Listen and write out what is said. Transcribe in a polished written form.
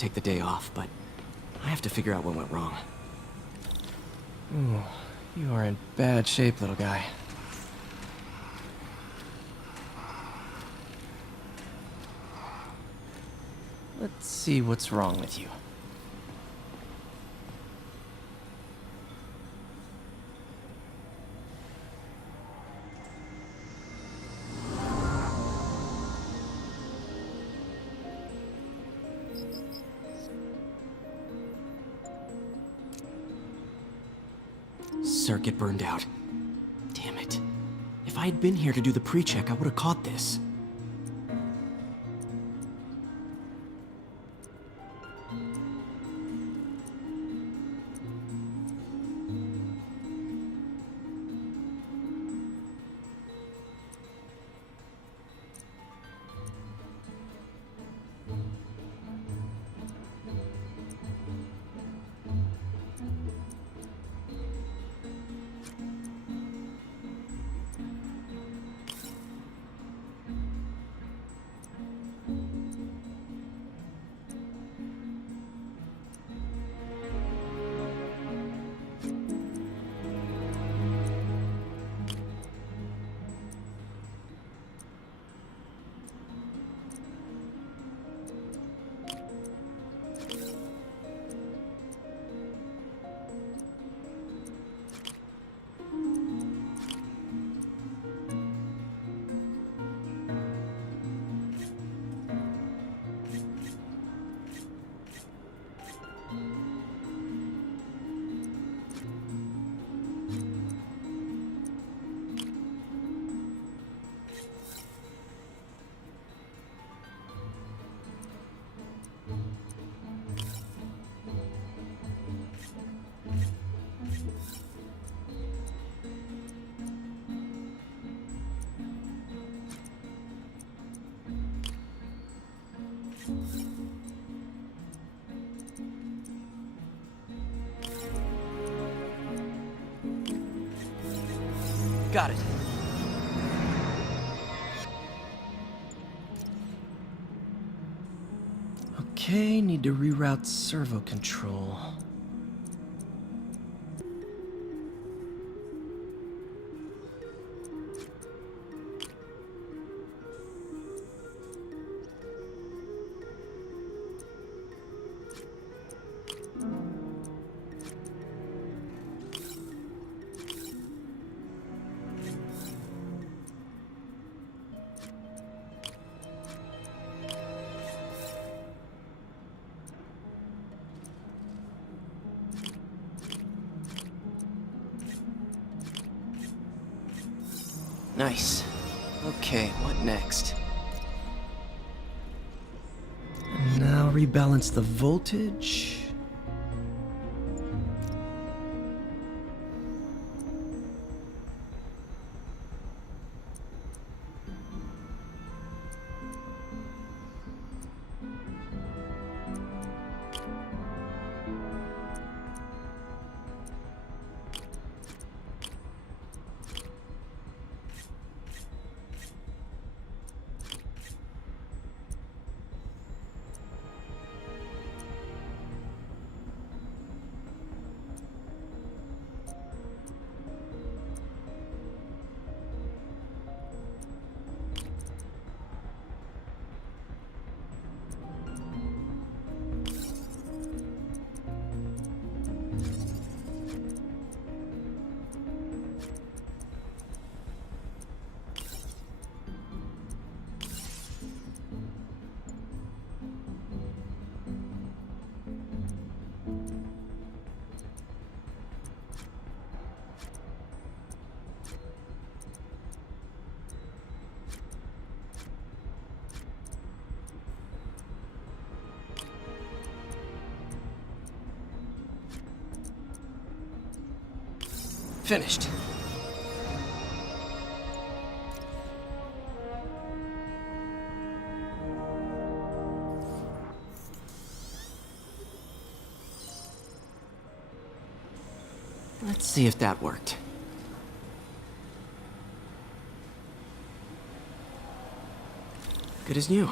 take the day off, but I have to figure out what went wrong. Ooh, you are in bad shape, little guy. Let's see what's wrong with you. Circuit burned out. Damn it. If I had been here to do the pre-check, I would have caught this. Got it. Okay, need to reroute servo control. Nice. Okay, what next? And now rebalance the voltage. Finished. Let's see if that worked. Good as new.